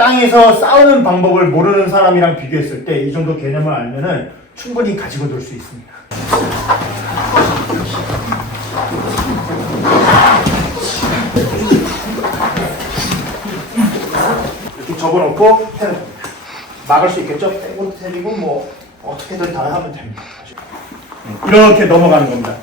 땅에서 싸우는 방법을 모르는 사람이랑 비교했을 때 이 정도 개념을 알면은 충분히 가지고 놀 수 있습니다. 이렇게 접어놓고 막을 수 있겠죠? 빼고 때리고 뭐 어떻게든 다 하면 됩니다. 이렇게 넘어가는 겁니다.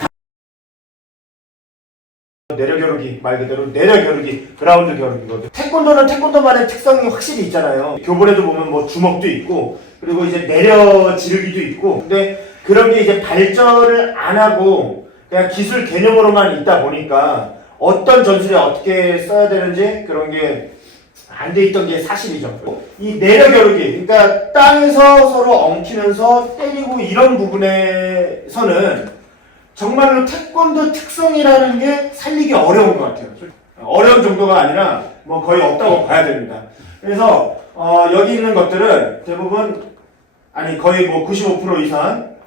내려 겨루기, 말 그대로 내려 겨루기, 그라운드 겨루기거든요. 태권도는 태권도만의 특성이 확실히 있잖아요. 교본에도 보면 뭐 주먹도 있고, 그리고 이제 내려 지르기도 있고, 근데 그런 게 이제 발전을 안 하고 그냥 기술 개념으로만 있다 보니까 어떤 전술에 어떻게 써야 되는지 그런 게 안 돼 있던 게 사실이죠. 이 내려 겨루기, 그러니까 땅에서 서로 엉키면서 때리고 이런 부분에서는 정말로 태권도 특성이라는 게 살리기 어려운 것 같아요. 어려운 정도가 아니라 뭐 거의 없다고 봐야 됩니다. 그래서 여기 있는 것들은 대부분 거의 뭐 95% 이상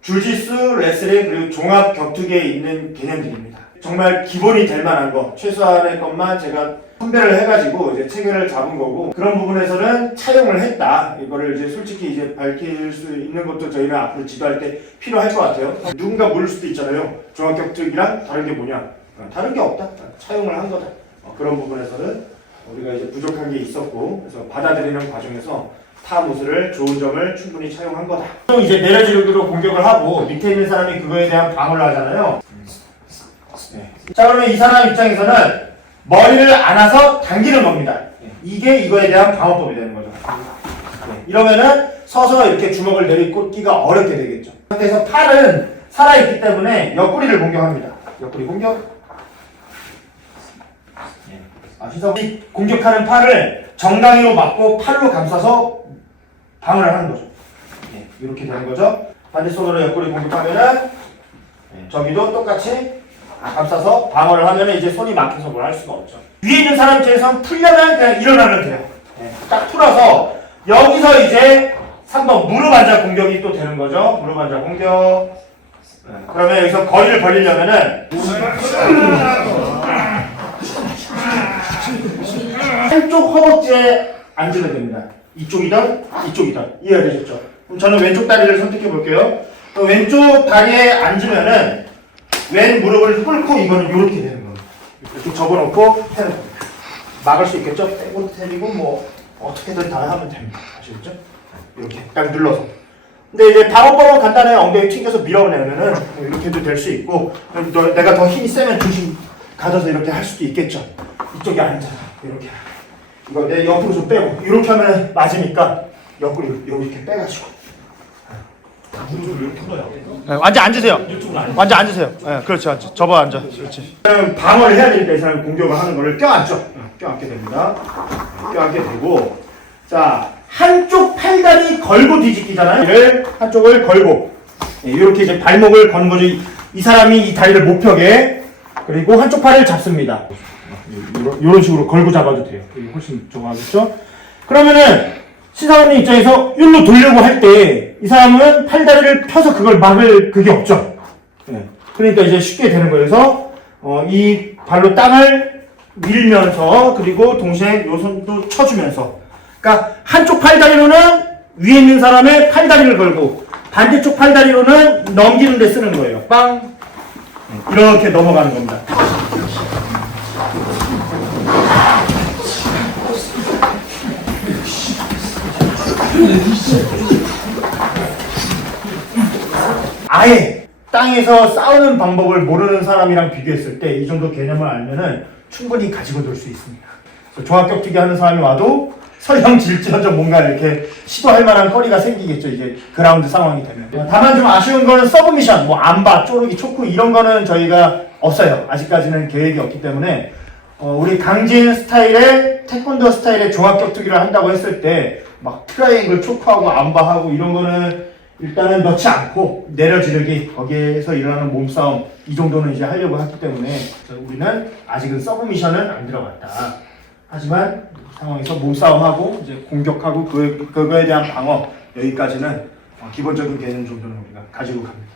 주짓수, 레슬링 그리고 종합 격투기에 있는 개념들입니다. 정말 기본이 될 만한 거, 최소한의 것만 제가 선별을 해가지고 이제 체계를 잡은 거고, 그런 부분에서는 차용을 했다. 이거를 이제 솔직히 이제 밝힐 수 있는 것도 저희는 앞으로 지도할 때 필요할 것 같아요. 누군가 모를 수도 있잖아요. 종합격투기랑 다른 게 뭐냐? 다른 게 없다. 차용을 한 거다. 그런 부분에서는 우리가 이제 부족한 게 있었고, 그래서 받아들이는 과정에서 타 무술을 좋은 점을 충분히 차용한 거다. 또 이제 내려지르기로 공격을 하고 밑에 있는 사람이 그거에 대한 방어를 하잖아요. 네. 자, 그러면 이 사람 입장에서는 머리를 안아서 당기는 겁니다. 이게 이거에 대한 방어법이 되는 거죠. 네. 이러면은 서서 이렇게 주먹을 내리꽂기가 어렵게 되겠죠. 그래서 팔은 살아있기 때문에 옆구리를 공격합니다. 옆구리 공격. 그래서 이 공격하는 팔을 정강이로 맞고 팔로 감싸서 방어를 하는 거죠. 네. 이렇게 되는 거죠. 반대손으로 옆구리 공격하면은 저기도 똑같이 감싸서 방어를 하면 이제 손이 막혀서 뭘 할 수가 없죠. 위에 있는 사람 입장에서 풀려면 그냥 일어나면 돼요. 네. 딱 풀어서 여기서 이제 3번 무릎 앉아 공격이 또 되는 거죠. 무릎 앉아 공격. 네. 그러면 여기서 거리를 벌리려면은 한쪽 허벅지에 앉으면 됩니다. 이쪽이든 이쪽이든 이해되셨죠? 그럼 저는 왼쪽 다리를 선택해 볼게요. 왼쪽 다리에 앉으면은 왼 무릎을 꿇고 이거는 이렇게 되는 겁니다. 이렇게 접어놓고 때는 겁니다. 막을 수 있겠죠? 빼고 때리고 뭐 어떻게든 다 하면 됩니다. 아시겠죠? 이렇게 딱 눌러서. 근데 이제 방어법은 간단해요. 엉덩이 튕겨서 밀어내면은 이렇게도 될 수 있고, 내가 더 힘이 세면 중심 가져서 이렇게 할 수도 있겠죠. 이쪽에 앉아서 이렇게. 이거 내 옆으로 좀 빼고 이렇게 하면 맞으니까 옆으로 이렇게 빼가지고. 무릎을 이렇게 풀어요. 네, 완전 앉으세요. 완전 앉으세요. 네, 그렇죠. 접어 앉아. 그렇지. 방어를 해야 되니까 이 사람이 공격을 하는 거를 껴안죠. 껴안게 됩니다. 껴안게 되고, 자 한쪽 팔다리 걸고 뒤집기잖아요. 이를 한쪽을 걸고 이렇게 이제 발목을 거는 거죠. 이 사람이 이 다리를 못 펴게. 그리고 한쪽 팔을 잡습니다. 이런 식으로 걸고 잡아도 돼요. 훨씬 좋아하겠죠? 그러면은 시사원님 입장에서 일로 돌려고 할 때 이 사람은 팔다리를 펴서 그걸 막을 그게 없죠. 네. 그러니까 이제 쉽게 되는 거예요. 그래서 이 발로 땅을 밀면서 그리고 동시에 요 손도 쳐주면서, 그러니까 한쪽 팔다리로는 위에 있는 사람의 팔다리를 걸고 반대쪽 팔다리로는 넘기는 데 쓰는 거예요. 빵! 이렇게 넘어가는 겁니다. 아예 땅에서 싸우는 방법을 모르는 사람이랑 비교했을 때 이 정도 개념을 알면은 충분히 가지고 놀 수 있습니다. 종합격투기 하는 사람이 와도 설령질지언정 뭔가 이렇게 시도할 만한 거리가 생기겠죠. 이제 그라운드 상황이 되면. 다만 좀 아쉬운 거는 서브미션, 뭐 안바, 쪼르기, 초크 이런 거는 저희가 없어요. 아직까지는 계획이 없기 때문에 우리 강진 스타일의 태권도 스타일의 종합격투기를 한다고 했을 때 막 트라이앵글 초크하고 안바하고 이런 거는 일단은 넣지 않고 내려지르기, 거기에서 일어나는 몸싸움 이 정도는 이제 하려고 했기 때문에 우리는 아직은 서브미션은 안 들어갔다. 하지만 상황에서 몸싸움하고 이제 공격하고 그거에 대한 방어, 여기까지는 기본적인 개념 정도는 우리가 가지고 갑니다.